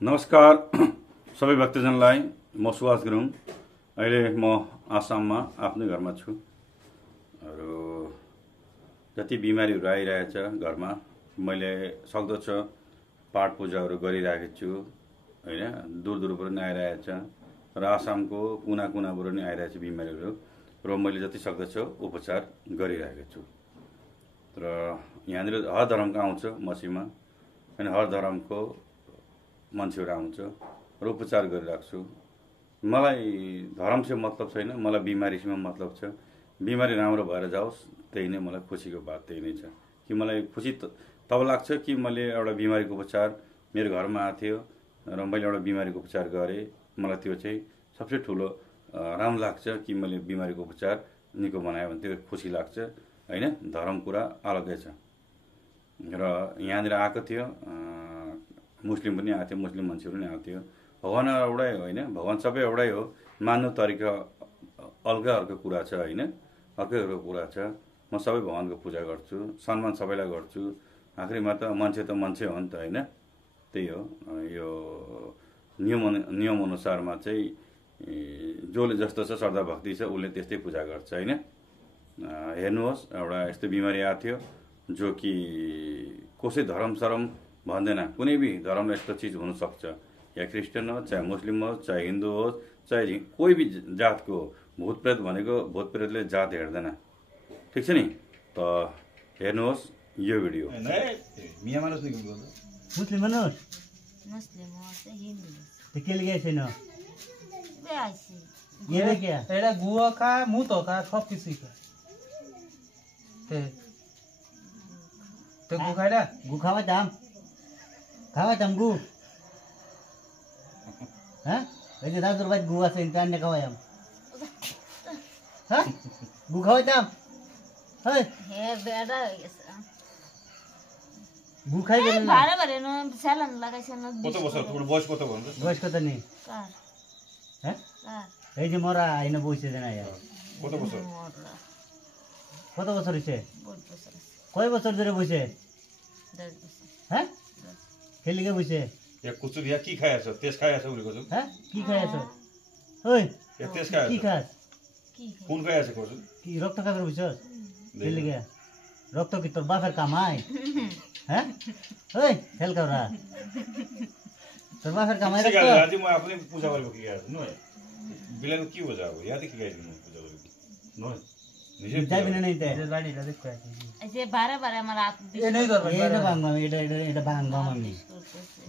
नमस्कार सबै भक्तजनलाई म सुवास गुरुङ अहिले म आसाममा आफ्नै घरमा छु र जति बिमारीहरू आइरहेछ घरमा मैले सक्दो छ पाठ पूजाहरू गरिरहेको छु हैन दूर दूरबाट पनि आइरहेछ र आसामको कुना कुनाबाट पनि आइरहेछ बिमारीहरू र मैले जति सक्दछ उपचार गरिरहेको छु र यहाँनिर हर धर्मको आउँछ मसीमा अनि हर धर्मको मान्छेहरू आउँछ र उपचार गरिराख्छु मलाई धर्मसँग मतलब छैन मलाई बिमारीसँग मतलब छ बिमारी राम्रो भएर जाओस् त्यही नै मलाई खुसीको बात त्यही नै छ कि मलाई खुसी तब लाग्छ कि मैले एउटा बिमारीको उपचार मेरो घरमा आएको थियो र मैले एउटा बिमारीको उपचार गरेँ मलाई त्यो चाहिँ सबसे ठुलो राम्रो लाग्छ कि मैले बिमारीको उपचार निको बनाएँ भने त्यो खुसी लाग्छ हैन धर्म कुरा अलगै छ र यहाँनिर आएको थियो मुस्लिम पनि आएको थियो मुस्लिम मान्छेहरू पनि आएको थियो भगवान एउटै होइन भगवान सबै एउटै हो मान्नु तरिका अलगै अर्को कुरा छ होइन अर्कै अर्को कुरा छ म सबै भगवानको पूजा गर्छु सम्मान सबैलाई गर्छु आखिरमा त मान्छे हो नि त होइन त्यही हो यो नियम अनुसारमा चाहिँ जसले जस्तो छ श्रद्धा भक्ति छ उसले त्यस्तै पूजा गर्छ होइन हेर्नुहोस् एउटा यस्तो बिमारी आएको थियो जो कि कसै धर्म भन्दैन कुनै भी धर्ममा यस्तो चिज हुन सक्छ या क्रिस्चियन हो चाहे मुस्लिम हो चाहे हिन्दू हो चाहे कोही भी जातको भूत प्रेत भनेको भूत प्रेतले जात हेर्दैन ठीक छ नि त हेर्नुहोस् यो भिडियो मिया मानुस नि मुस्लिम मानुस मुस्लिम हो से हिंदू तो के लिए ऐसे ना वैसे ये ले क्या एड़ा गुआ का मुंह तो का सब किसी का ते गु खाइला गु खावा दाम गु हाँ ऐसे 10 रुपए गुआ से इंसान ने खावा हम हाँ गु खावा दाम हे बेड़ा गु खाइ गरे ना भारे भरे न स्यालन लगाइसन কত বছর পুরো বয়স কত বলতো बयस को तो नहीं कार हाँ कार এই মরা আইনা বইছে দেনা यार কত বছর কত বছর হইছে बहुत बसर কয় বছর ধরে বইছে 10 बसर হ্যাঁ খেলিগে বইছে এক কুচুর ইয়া কি খাই আছো তেজ খাই আছো বলি কইছো হ্যাঁ কি খাই আছো ওই এক তেজ খাই কি আছো খাস की কোন খাই আছে কইছো কি রক্ত খাবার বইছস খেলিগে রক্ত কি তোর বাপের কামাই হ্যাঁ ওই খেল করা তোর বাপের কামাই ঠিক রক্ত আছে আজি মই আপনি পূজা করব কি আছে নয় বিলাল কি हो जाओ याद কি গাই দিমু পূজা করব নয় নিজে যাবি না নিতে ये गाड़ी ला देखो ऐसे बारे बारे हमारा आप ये नहीं दर এটা বাংবা এটা বাংবা আমি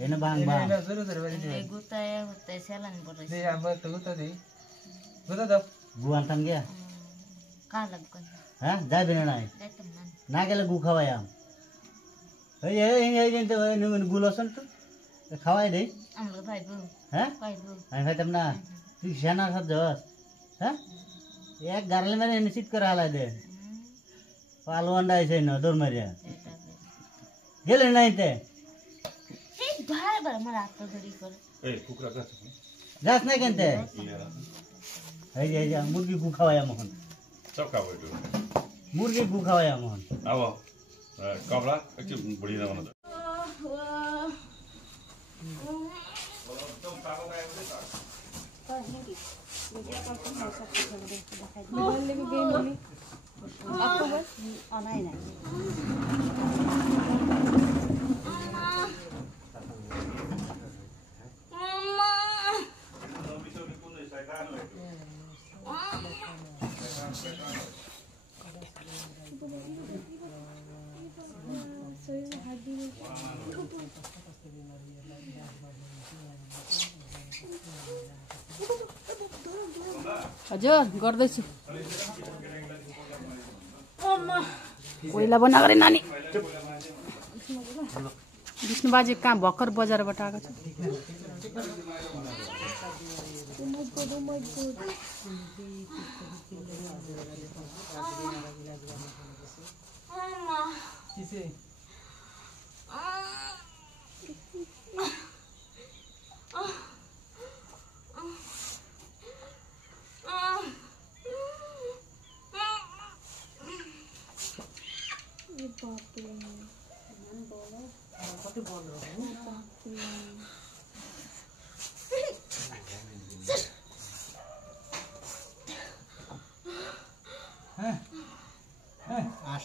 এটা বাংবা ये जरूर जरूर ये गुता है स्यालन बोल दे रहे हम तो गुता दे गुता दो গুয়ান থাম গিয়া का लग कर হ্যাঁ যাবি না নাই देख मन না গেলে গু খাওয়াইম এই গুলছন তো খাওয়াই দেই हम लोग भाई बो হ্যাঁ भाई बो আমি খাইতাম না তুই সেনা সব যাস হ্যাঁ এক গারলে মেরে নিশ্চিত করে হালাই দে পালো আন্ডা আইছে না দৌড় মারিয়া গেলে নাই তে ये बारे बारे हमारा आप तो धरी कर এই কুকরা কাছে যাস না কেনতে এই যে মুরগি গু খাওয়াই মোহন সব খাবো একটু মুরগি গু খাওয়াই মোহন আও কমলা একটু বড়ি না বানাতো हजुर गर्दैछु कोइला बना गरे नानी विष्णु बाजे कहाँ भर्खर बजारबाट आएको छ किसे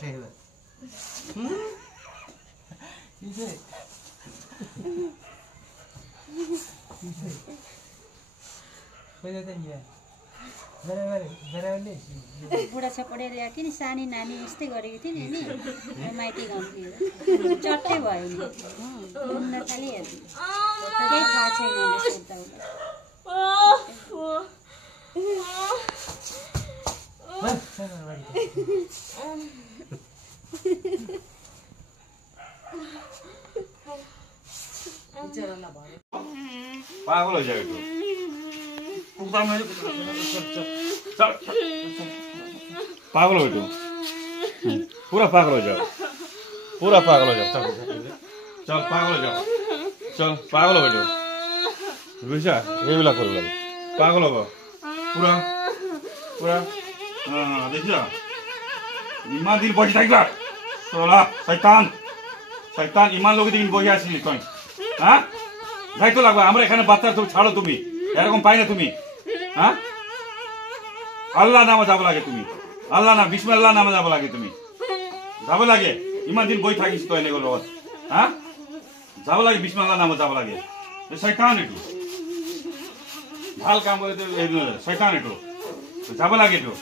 সমস্যা হবে কিসে কই যেতে নিয়ে बुढा छपडेर ल्याएको थिएँ नि सानी नानी यस्तै गरेको थिएँ नि अनि माइती गाउँतिर चट्टै भयो नि घुम्न थालिहाल्यो केही थाहा छैन सोद्धा पागल हो जाएगा चल पागल हो तू पूरा पागल हो जाओ पूरा पागल हो जाओ चल चल पागल हो जाओ चल पागल हो जाओ बुझा ये वाला करो पागल हो पूरा पूरा हाँ देखिए इमान दिन बची থাকবা তোরা শয়তান শয়তান ইমান লোক দিন বসে আসিলি তুই হ্যাঁ যাইতো লাগবে আমরা এখানে বাচ্চা সব ছাড়ো তুমি এরকম পাই না তুমি হ্যাঁ আল্লাহ নামে যাব লাগে তুমি আল্লাহ নাম বিসমিল্লাহ নামে যাব লাগে তুমি যাব লাগে ইমান দিন বই থাকিস তো এনে গেল হ্যাঁ যাব লাগে বিসমিল্লাহ নামে যাব লাগে শয়তান একটু ভাল কাম করে শয়তান একটু যাব লাগে একটু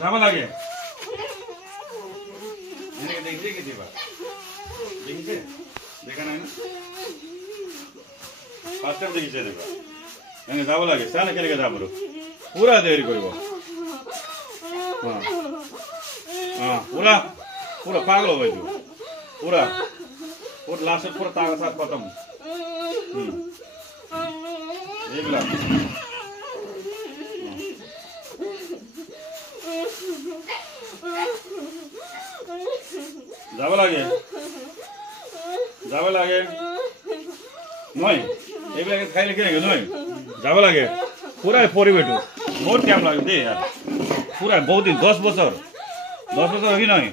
যাব লাগে এনে দেখতে কি দিবা দেখতে দেখা নাই না ফার্স্ট টাইম দেখিছে দেখবা এনে যাব লাগে সানে কেনে যাব পুরা তৈরি করব হ্যাঁ হ্যাঁ পুরা পুরা পাগল হয়ে যাবে পুরা পুরা লাস্ট পুরা তাগত সাথ খতম এইগুলা যাব লাগে নয় এইবিলাকে খাইলে কেনে নয় যাব লাগে পুরাই পরিবেটু বহুত টাইম লাগে দে यार পুরা বহুত দিন 10 বছর কি নয়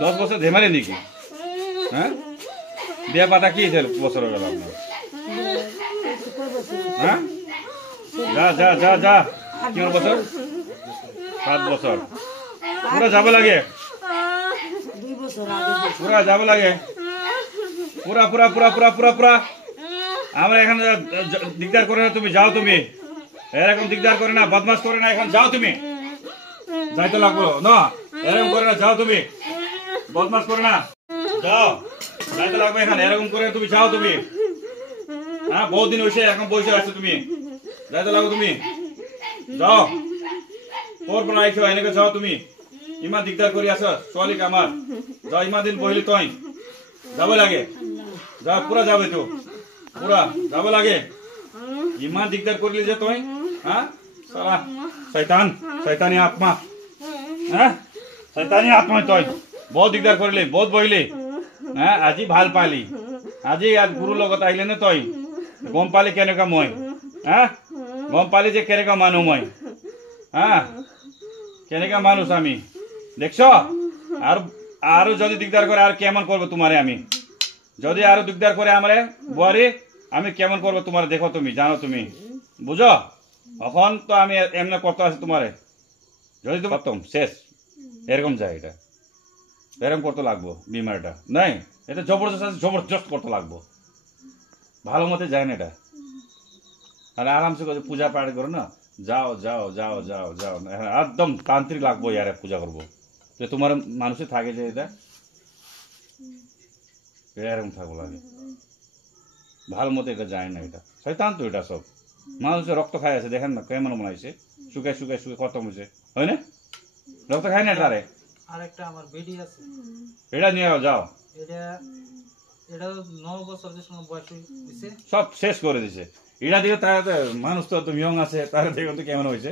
10 বছর ধেমালি নাকি হ্যাঁ বিয়া পাতা কি হয়েছে বছর গেল আপনার হ্যাঁ যা যা যা যা কি বছর 7 বছর পুরা যাব লাগে পুরা যাব লাগে পুরা পুরা পুরা পুরা পুরা পুরা আমরা এখানে দিগদার করে না তুমি যাও তুমি এরকম দিগদার করে না বদমাশ করে না এখন যাও তুমি যাইতে লাগবো না এরকম করে না যাও তুমি বদমাশ করে না যাও যাইতে লাগবে এখানে এরকম করে তুমি যাও তুমি হ্যাঁ বহুত দিন হয়েছে এখন বসে আছো তুমি যাইতে লাগো তুমি যাও ওর পর আইছো এনেকে যাও তুমি ইমান দিগদার করি আছো চলিক আমার যাও ইমান দিন বহিলি তুই যাব লাগে যা পুরা যাবে তো পুরা যাব লাগে ইমান দিগদার করলি যে তুই হ্যাঁ সালা শয়তান শয়তানি আত্মা হ্যাঁ শয়তানি আত্মা তুই বহুত দিগদার করলি বহুত বহিলি হ্যাঁ আজি ভাল পালি আজি আজ গুরু লগত আইলে না তুই গম পালি কেনেকা মই হ্যাঁ গম পালি যে কেনেকা মানু মই হ্যাঁ কেনেকা মানুষ আমি দেখছ আর আরো যদি দিগদার করে আর কেমন করবো তোমারে আমি যদি আরো দিগদার করে আমারে বুয়ারি আমি কেমন করবো তোমারে দেখো তুমি জানো তুমি বুঝো এখন তো আমি এমনি করতে আছি তোমারে যদি তো করতাম শেষ এরকম যায় এটা এরকম করতে লাগবো বিমারটা নাই এটা জবরদস্ত করতে লাগবো ভালো মতে যায় না এটা আর আরামসে পূজা পাঠ করো না যাও যাও যাও যাও যাও একদম তান্ত্রিক লাগবো ইয়ারে পূজা করবো যে তোমার মানুষে থাকে যে এটা এরকম থাকবো লাগে ভালো মতো এটা যায় না এটা শয়তান তো এটা সব মানুষের রক্ত খাই আছে দেখেন না কেমন বানাইছে শুকাই শুকাই শুকাই খতম হয়েছে হয় না রক্ত খাই না এটারে আরেকটা আমার বেডি আছে এটা নিয়ে যাও এটা 9 বছর যে সময় বয়স হইছে সব শেষ করে দিছে এটা দিকে তার মানুষ তো তুমি ইয়ং আছে তার দেখো তো কেমন হয়েছে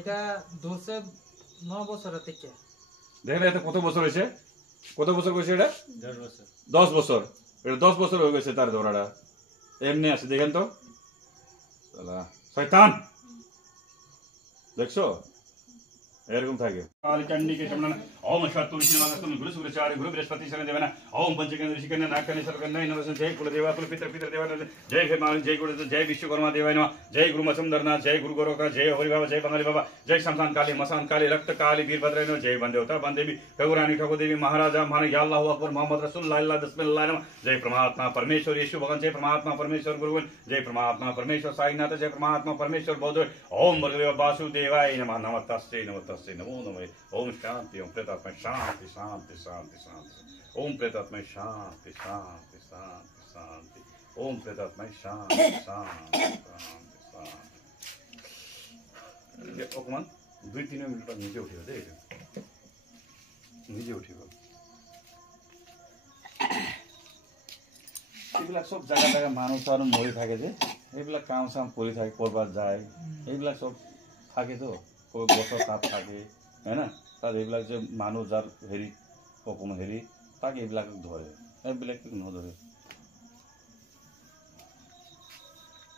এটা 9 বছর থেকে দেখলে এটা কত বছর হয়েছে কত বছর হয়েছে এটা 10 বছর এটা 10 বছর হয়ে গেছে তার ধরাটা এমনি আছে দেখেন তো শয়তান দেখছো এরকম থাকে कालिकन्नी के शमनन ओम शतुलसी नमस्तुम गुरु सुरचार्य गुरु बृहस्पति शरण देवना ओम पंचकन्या ऋषिकन्या नागकन्या सर्वकन्या नमः जय कुलदेवा कुल पितर पितर देवा जय हेमान जय गुरु जय विश्वकर्मा देवाय नमः जय गुरु मसुमदरनाथ जय गुरु गोरखनाथ जय हरि बाबा जय बंगाली बाबा जय शमशान काली मसान काली रक्त काली वीरभद्र जय बन देवता बन देवी ठकुरानी ठकुर देवी महाराजा महान या अल्लाहु अकबर मोहम्मद रसूलुल्लाह बिस्मिल्लाह जय परमात्मा परमेश्वर यीशु भगवान जय परमात्मा परमेश्वर गुरु जय परमात्मा परमेश्वर साईनाथ जय परमात्मा परमेश्वर बौद्ध ओम भगदेव वासुदेवाय नमः नमस्तस्यै नमो नमः ओम शांति ओम प्रेतात्मा शांति शांति शांति शांति ओम प्रेतात्मा शांति शांति शांति शांति ओम प्रेतात्मा शांति शांति शांति अकमान 2-3 मिनट निजे उठियो दे निजे उठियो এইবিলাক সব জায়গা জায়গা মানুষ আর মরে থাকে যে এইবিলাক কাম সাম করে থাকে করবার যায় এইবিলাক সব থাকে তো বছর তাপ থাকে হ্যাঁ না তার এইবিলাক যে মানুষ যার হেৰি অকমান হেৰি তাকে এইবিলাক ধরে এইবিলাক নধরে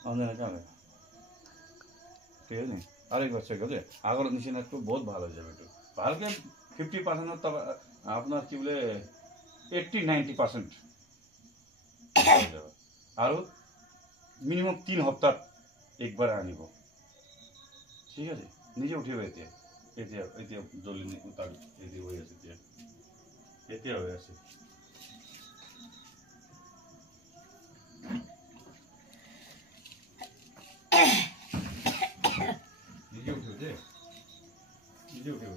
অন্ধে না ঠিক আছে আরেকবার চেক হচ্ছে আগের নিচিনা একটু বহুত ভালো হয়ে যাবে একটু ভালকে 50% তবে আপনার কি বলে 80-90% আর মিনিমাম 3 সপ্তাহ একবার আনিব ঠিক আছে নিজে উঠিব এতিয়া এতিয়া এতিয়া জলদি উতার এদি হয়ে আছে এতিয়া এতিয়া হয়ে আছে নিজে উঠিব যে নিজে উঠিব